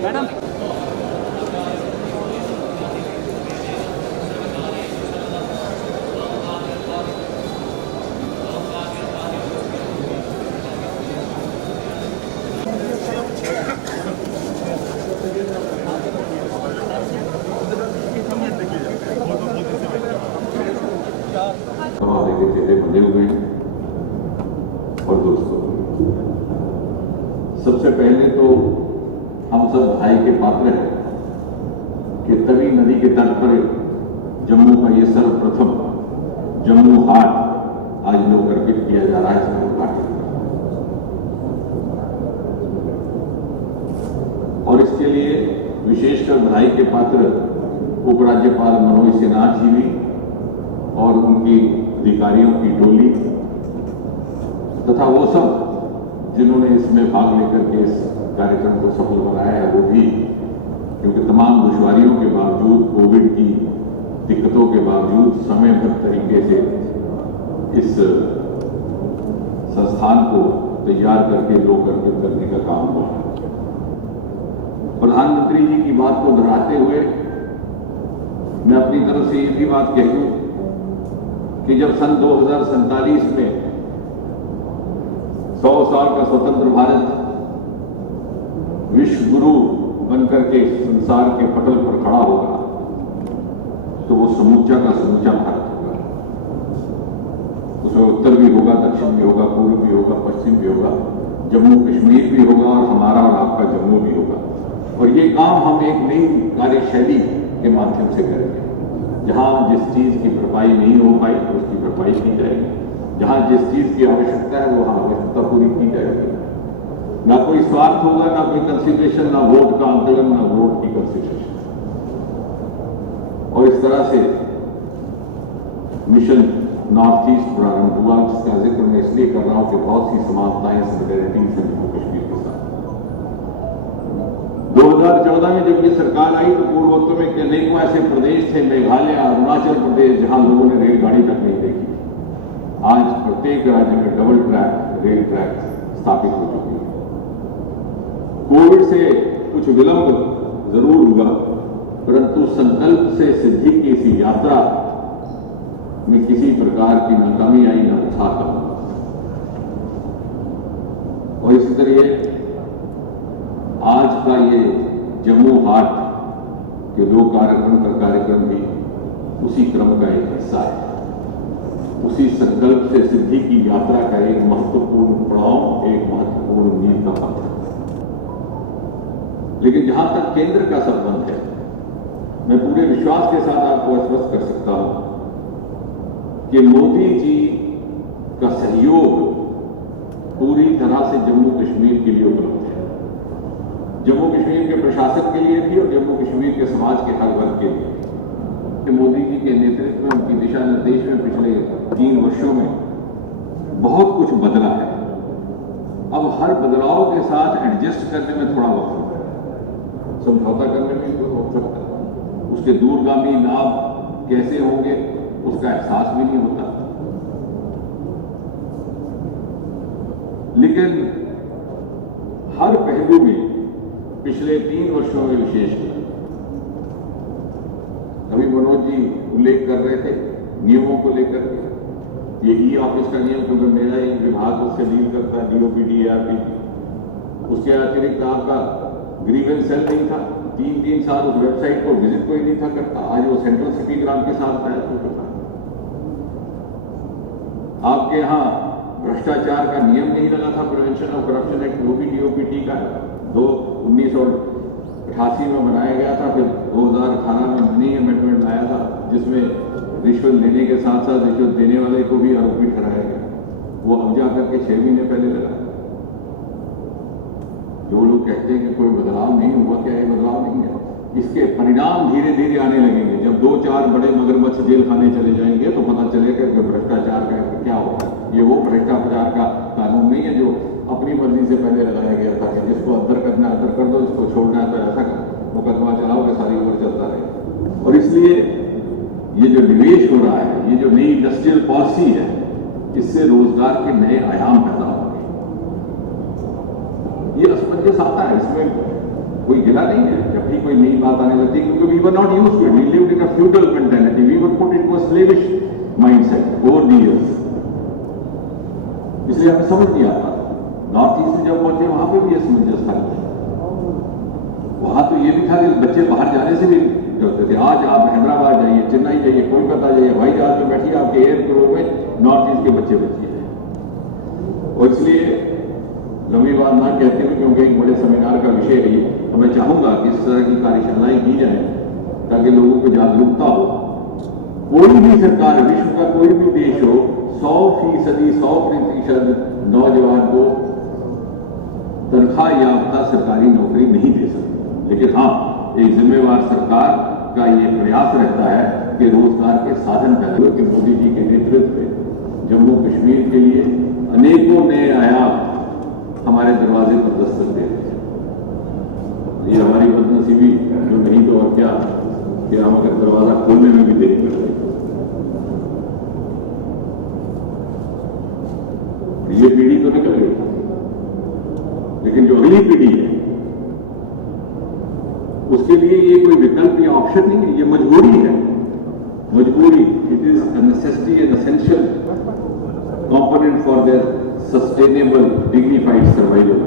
Madam चेहरे बंधे हुए हैं। और दोस्तों, सबसे पहले तो हम सब भाई के पात्र हैं कि तवी नदी के तट पर जम्मू का ये सर्वप्रथम जम्मू हाट आज लोकार्पित किया जा रहा है। इसमें उद्घाटन और इसके लिए विशेषकर बधाई के पात्र उपराज्यपाल मनोज सिन्हा जी भी और उनकी अधिकारियों की टोली तथा वो सब जिन्होंने इसमें भाग लेकर के इस कार्यक्रम को सफल बनाया है, वो भी, क्योंकि तमाम दुश्वारियों के बावजूद, कोविड की दिक्कतों के बावजूद समयबद्ध तरीके से इस संस्थान को तैयार करके लोकार्पित करने का काम हुआ। प्रधानमंत्री जी की बात को दोहराते हुए मैं अपनी तरफ से ये भी बात कह दूं कि जब सन 2047 में 100 साल का स्वतंत्र भारत विश्व गुरु बनकर के संसार के पटल पर खड़ा होगा, तो वो समूचा का समूचा भारत होगा। उसमें उत्तर भी होगा, दक्षिण भी होगा, पूर्व भी होगा, पश्चिम भी होगा, जम्मू कश्मीर भी होगा और हमारा और आपका जम्मू भी होगा। और ये काम हम एक नई कार्यशैली के माध्यम से करेंगे। जहां जिस चीज की भरपाई नहीं हो पाई उसकी भरपाई की जाएगी, जहां जिस चीज की आवश्यकता है वो आवश्यकता पूरी की जाएगी। ना कोई स्वार्थ होगा, ना कोई कंसिडरेशन, ना वोट का आंकलन, ना वोट की कंसिडरेशन। और इस तरह से मिशन नॉर्थ ईस्ट प्रारंभ हुआ, जिसका जिक्र मैं इसलिए कर रहा हूं कि बहुत सी समानताएं, सिमिलरिटीज हैं जम्मू कश्मीर के साथ। 2014 में जब ये सरकार आई तो पूर्वोत्तर में अनेकों ऐसे प्रदेश थे, मेघालय, अरुणाचल प्रदेश, जहां लोगों ने रेलगाड़ी तक नहीं देखी। आज प्रत्येक राज्य में डबल ट्रैक रेल ट्रैक स्थापित हो चुकी है। कोविड से कुछ विलंब जरूर हुआ, परंतु संकल्प से सिद्धि की इसी यात्रा में किसी प्रकार की नाकामी आई, न उत्साह कम। और इसी तरह आज का ये जम्मू हाट के लोकार्पण का कार्यक्रम भी उसी क्रम का एक हिस्सा है, उसी संकल्प से सिद्धि की यात्रा का एक महत्वपूर्ण पड़ाव, एक महत्वपूर्ण मील का पत्थर। लेकिन जहां तक केंद्र का संबंध है, मैं पूरे विश्वास के साथ आपको आश्वस्त कर सकता हूं कि मोदी जी का सहयोग पूरी तरह से जम्मू कश्मीर के लिए उपलब्ध है। जम्मू कश्मीर के प्रशासन के लिए भी और जम्मू कश्मीर के समाज के हर वर्ग के लिए। मोदी जी के नेतृत्व में, उनकी दिशा निर्देश में पिछले 3 वर्षों में बहुत कुछ बदला है। अब हर बदलाव के साथ एडजस्ट करने में थोड़ा वक्त होता है, समझौता करने में भी हो सकता है, उसके दूरगामी लाभ कैसे होंगे उसका एहसास भी नहीं होता। लेकिन हर पहलू में पिछले 3 वर्षों में विशेषकर, अभी मनोज जी उल्लेख कर रहे थे नियमों को लेकर के, ये ई ऑफिस का नियम, क्योंकि मेरा ही विभाग उससे डील करता है, डीओपीटी, एआरपीटी। उसके अतिरिक्त आपका ग्रीवेंस सेल नहीं था, 3 साल उस वेबसाइट को विजिट कोई नहीं था करता। आज वो सेंट्रल सिटी ग्राम के साथ तैयार हो चुका है। आपके यहाँ भ्रष्टाचार का नियम नहीं लगा था, प्रिवेंशन ऑफ करप्शन एक्ट, वो भी डीओपीटी का 1988 में बनाया गया था। फिर 2018 में मनी अमेंडमेंट लाया था, जिसमें रिश्वत लेने के साथ साथ रिश्वत देने वाले को भी आरोपी ठहराया गया। वो अब जाकर के 6 महीने पहले लगा। जो लोग कहते हैं कि कोई बदलाव नहीं हुआ, क्या ये बदलाव नहीं है? इसके परिणाम धीरे धीरे आने लगेंगे। जब 2-4 बड़े मगरमच्छ जेल खाने चले जाएंगे तो पता चलेगा कि भ्रष्टाचार का क्या होता है। ये वो भ्रष्टाचार का कानून नहीं है जो अपनी मर्जी से पहले लगाया गया था कि जिसको अंदर करना है अंदर कर दो, इसको छोड़ना है तो ऐसा कर मुकदमा चलाओ कि सारी उम्र चलता रहे। और इसलिए ये जो निवेश हो रहा है, ये जो नई इंडस्ट्रियल पॉलिसी है, इससे रोजगार के नए आयाम पैदा होंगे। ये असमंजस आता है, इसमें कोई गिला नहीं है जब भी कोई नई बात आने लगती है, क्योंकि we were not used to it, we lived in a feudal mentality, we were put into a slavish mindset over the years. इसलिए हमें समझ नहीं आता। नॉर्थ ईस्ट में जब पहुंचे वहां पे भी असमंजस था। वहां तो ये भी था कि बच्चे बाहर जाने से भी डरते थे। आज आप हैदराबाद जाइए, चेन्नई जाइए, कोलकाता जाइए, हवाई जहाज में बैठिए, आपके एयरपोर्ट में नॉर्थ ईस्ट के बच्चे बच्चे। और इसलिए लंबी बात ना कहते हुए, क्योंकि एक बड़े सेमिनार का विषय है ये, तो मैं चाहूंगा कि इस तरह की कार्यशालाएं की जाए ताकि लोगों को जागरूकता हो। कोई भी सरकार, विश्व का कोई भी देश हो, 100% नौजवान को तनख्वाह याफ्ता सरकारी नौकरी नहीं दे सकती। लेकिन हाँ, एक जिम्मेवार सरकार का ये प्रयास रहता है कि रोजगार के साधन पैदा हुए। कि मोदी जी के नेतृत्व में जम्मू कश्मीर के लिए अनेकों नए आयाम हमारे दरवाजे पर दस्तक दे रहे हैं। ये हमारी बदनसीबी जो नहीं तो और क्या कि हम अगर दरवाजा खोलने में भी देरी कर रहे हैं। ये पीढ़ी तो निकल गई, लेकिन जो अगली पीढ़ी है उसके लिए ये कोई विकल्प या ऑप्शन नहीं है, ये मजबूरी है। मजबूरी, it is a necessity and essential component for their sustainable, dignified survival.